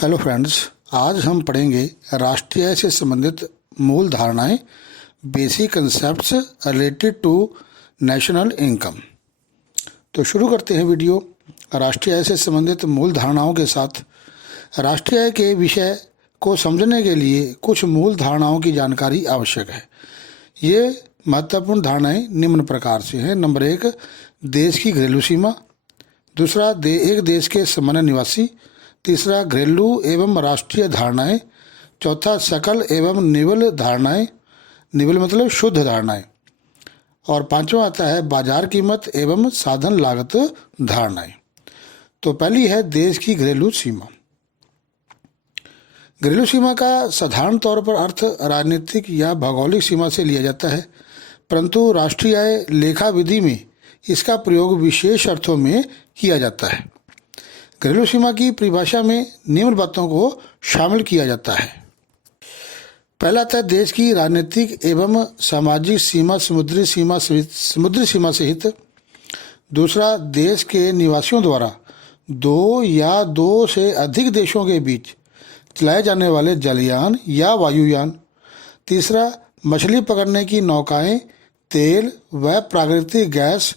Hello friends, आज हम पढ़ेंगे राष्ट्रीय आय से संबंधित मूल धारणाएं, basic concepts related to national income. तो शुरू करते हैं वीडियो। राष्ट्रीय आय से संबंधित मूल धारणाओं के साथ राष्ट्रीय आय के विषय को समझने के लिए कुछ मूल धारणाओं की जानकारी आवश्यक है। ये महत्वपूर्ण धारणाएं निम्न प्रकार से हैं। नंबर 1, देश की घरेलू सीमा। दूसरा, एक देश के सामान्य निवासी। तीसरा, घरेलू एवं राष्ट्रीय धारणाएं। चौथा, सकल एवं निवल धारणाएं। निवल मतलब शुद्ध धारणाएं। और पांचवा आता है बाजार कीमत एवं साधन लागत धारणाएं। तो पहली है देश की घरेलू सीमा। घरेलू सीमा का साधारण तौर पर अर्थ राजनीतिक या भौगोलिक सीमा से लिया जाता है, परंतु राष्ट्रीय आय लेखा विधि में इसका प्रयोग विशेष अर्थों में किया जाता है। घरेलू सीमा की परिभाषा में निम्न बातों को शामिल किया जाता है। पहला था देश की राजनीतिक एवं सामाजिक सीमा समुद्री सीमा सहित। दूसरा, देश के निवासियों द्वारा दो या दो से अधिक देशों के बीच चलाए जाने वाले जलयान या वायुयान। तीसरा, मछली पकड़ने की नौकाएं, तेल व प्राकृतिक गैस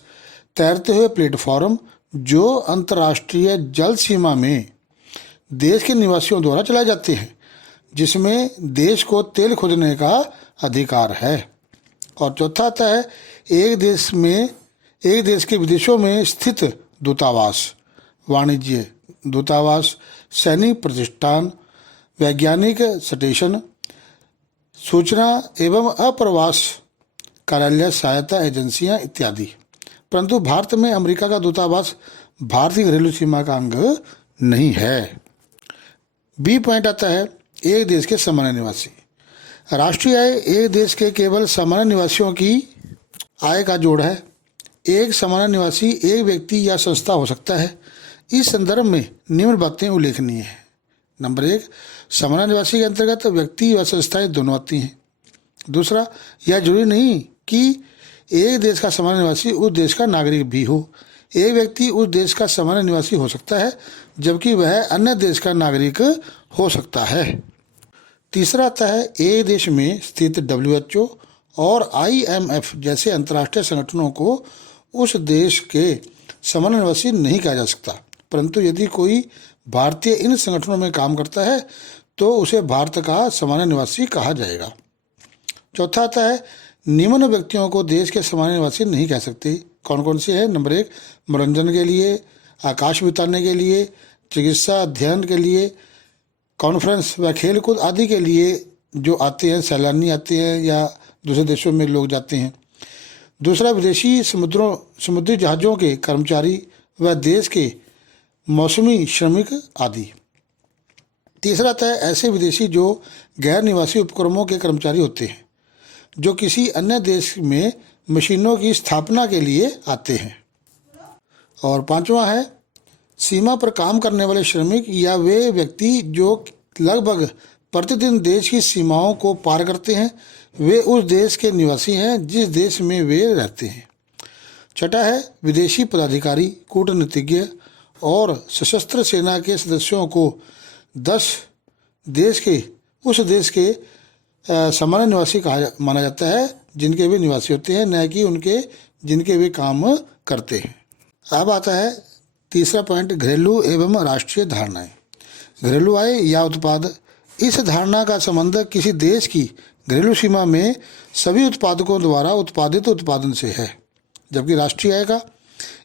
तैरते हुए प्लेटफॉर्म जो अंतर्राष्ट्रीय जल सीमा में देश के निवासियों द्वारा चलाए जाते हैं, जिसमें देश को तेल खोदने का अधिकार है। और चौथा आता है एक देश के विदेशों में स्थित दूतावास, वाणिज्य दूतावास, सैनिक प्रतिष्ठान, वैज्ञानिक स्टेशन, सूचना एवं अप्रवास कार्यालय, सहायता एजेंसियां इत्यादि। परंतु भारत में अमेरिका का दूतावास भारतीय घरेलू सीमा का अंग नहीं है। बी पॉइंट आता है एक देश के सामान्य निवासी। राष्ट्रीय आय एक देश के केवल सामान्य निवासियों की आय का जोड़ है। एक सामान्य निवासी एक व्यक्ति या संस्था हो सकता है। इस संदर्भ में निम्न बातें उल्लेखनीय हैं। नंबर 1, सामान्य निवासी के अंतर्गत व्यक्ति व संस्थाएं दोनों आती हैं। दूसरा, यह जरूरी नहीं कि एक देश का सामान्य निवासी उस देश का नागरिक भी हो। एक व्यक्ति उस देश का सामान्य निवासी हो सकता है जबकि वह अन्य देश का नागरिक हो सकता है। तीसरा आता है एक देश में स्थित WHO और IMF जैसे अंतर्राष्ट्रीय संगठनों को उस देश के सामान्य निवासी नहीं कहा जा सकता, परंतु यदि कोई भारतीय इन संगठनों में काम करता है तो उसे भारत का सामान्य निवासी कहा जाएगा। चौथा आता है निम्न व्यक्तियों को देश के सामान्य निवासी नहीं कह सकते। कौन कौन से हैं? नंबर 1, मनोरंजन के लिए, आकाश बिताने के लिए, चिकित्सा अध्ययन के लिए, कॉन्फ्रेंस व खेलकूद आदि के लिए जो आते हैं, सैलानी आते हैं या दूसरे देशों में लोग जाते हैं। दूसरा, विदेशी समुद्री जहाज़ों के कर्मचारी व देश के मौसमी श्रमिक आदि। तीसरा आता है ऐसे विदेशी जो गैर निवासी उपक्रमों के कर्मचारी होते हैं, जो किसी अन्य देश में मशीनों की स्थापना के लिए आते हैं। और पांचवा है सीमा पर काम करने वाले श्रमिक या वे व्यक्ति जो लगभग प्रतिदिन देश की सीमाओं को पार करते हैं, वे उस देश के निवासी हैं जिस देश में वे रहते हैं। छठा है विदेशी पदाधिकारी, कूटनीतिज्ञ और सशस्त्र सेना के सदस्यों को उस देश के सामान्य निवासी माना जाता है जिनके वे निवासी होते हैं, न कि जिनके वे काम करते हैं। अब आता है तीसरा पॉइंट, घरेलू एवं राष्ट्रीय धारणाएं। घरेलू आय या उत्पाद, इस धारणा का संबंध किसी देश की घरेलू सीमा में सभी उत्पादकों द्वारा उत्पादित उत्पादन से है, जबकि राष्ट्रीय आय का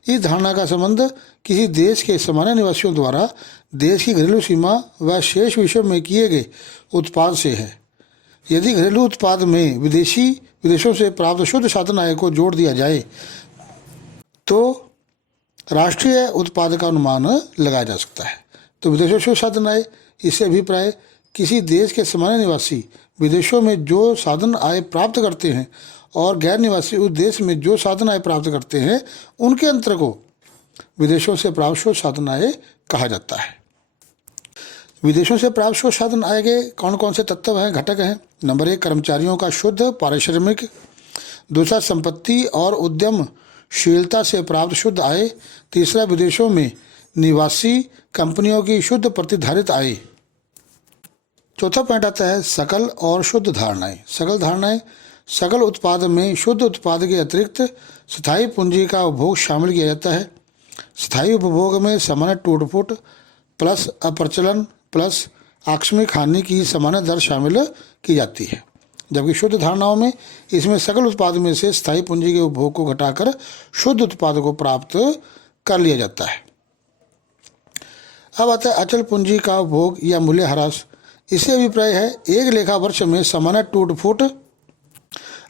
इस धारणा का संबंध किसी देश के सामान्य निवासियों द्वारा देश की घरेलू सीमा व शेष विश्व में किए गए उत्पाद से है। यदि घरेलू उत्पाद में विदेशों से प्राप्त शुद्ध साधन आय को जोड़ दिया जाए तो राष्ट्रीय उत्पाद का अनुमान लगाया जा सकता है। तो विदेशों से साधन आय, इससे अभिप्राय किसी देश के सामान्य निवासी विदेशों में जो साधन आय प्राप्त करते हैं और गैर निवासी उस देश में जो साधन आय प्राप्त करते हैं, उनके अंतर को विदेशों से प्राप्त शुद्ध साधन आय कहा जाता है। विदेशों से प्राप्त शुद्ध साधन आय के कौन कौन से तत्व हैं, घटक हैं? नंबर 1, कर्मचारियों का शुद्ध पारिश्रमिक। दूसरा, संपत्ति और उद्यमशीलता से प्राप्त शुद्ध आय। तीसरा, विदेशों में निवासी कंपनियों की शुद्ध प्रतिधारित आय। चौथा पॉइंट आता है सकल और शुद्ध धारणाएं। सकल धारणाएं, सकल उत्पाद में शुद्ध उत्पाद के अतिरिक्त स्थायी पूंजी का उपभोग शामिल किया जाता है। स्थायी उपभोग में सामान्य टूट फूट प्लस अप्रचलन प्लस आकस्मिक हानि की सामान्य दर शामिल की जाती है, जबकि शुद्ध धारणाओं में इसमें सकल उत्पाद में से स्थायी पूंजी के उपभोग को घटाकर शुद्ध उत्पाद को प्राप्त कर लिया जाता है। अब आता है अचल पूंजी का उपभोग या मूल्य ह्रास। इससे अभिप्राय है एक लेखा वर्ष में सामान्य टूट फूट,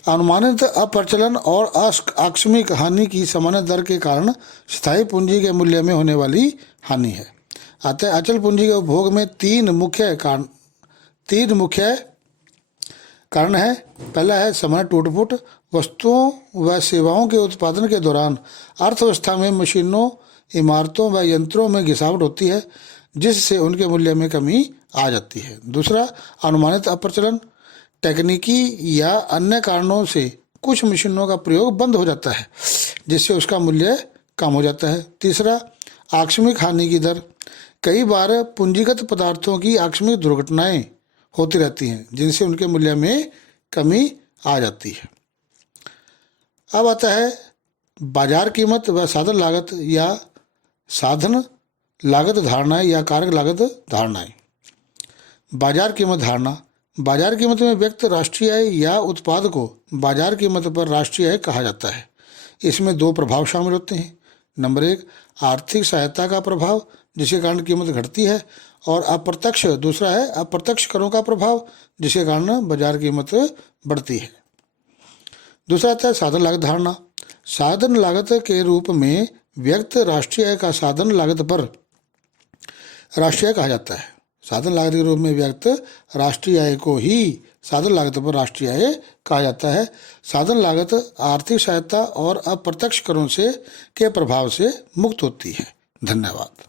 अनुमानित अप्रचलन और आकस्मिक हानि की सामान्य दर के कारण स्थायी पूंजी के मूल्य में होने वाली हानि है। आता है अचल पूंजी के उपभोग में तीन मुख्य कारण है। पहला है सामान्य टूट फूट। वस्तुओं व सेवाओं के उत्पादन के दौरान अर्थव्यवस्था में मशीनों, इमारतों व यंत्रों में घिसावट होती है, जिससे उनके मूल्य में कमी आ जाती है। दूसरा, अनुमानित अप्रचलन। तकनीकी या अन्य कारणों से कुछ मशीनों का प्रयोग बंद हो जाता है, जिससे उसका मूल्य कम हो जाता है। तीसरा, आकस्मिक हानि की दर। कई बार पूंजीगत पदार्थों की आकस्मिक दुर्घटनाएं होती रहती हैं, जिनसे उनके मूल्य में कमी आ जाती है। अब आता है बाजार कीमत व साधन लागत या साधन लागत धारणाएं या कारक लागत धारणाएं। बाजार कीमत धारणा। बाजार कीमत में व्यक्त राष्ट्रीय आय या उत्पाद को बाजार कीमत पर राष्ट्रीय आय कहा जाता है। इसमें दो प्रभाव शामिल होते हैं। नंबर एक, आर्थिक सहायता का प्रभाव, जिसके कारण कीमत घटती है, और अप्रत्यक्ष, दूसरा है अप्रत्यक्ष करों का प्रभाव, जिसके कारण बाजार कीमत बढ़ती है। दूसरा आता है साधन लागत धारणा। साधन लागत के रूप में व्यक्त राष्ट्रीय आय का साधन लागत पर राष्ट्रीय आय कहा जाता है। साधन लागत के रूप में व्यक्त राष्ट्रीय आय को ही साधन लागत पर राष्ट्रीय आय कहा जाता है। साधन लागत आर्थिक सहायता और अप्रत्यक्ष करों से के प्रभाव से मुक्त होती है। धन्यवाद।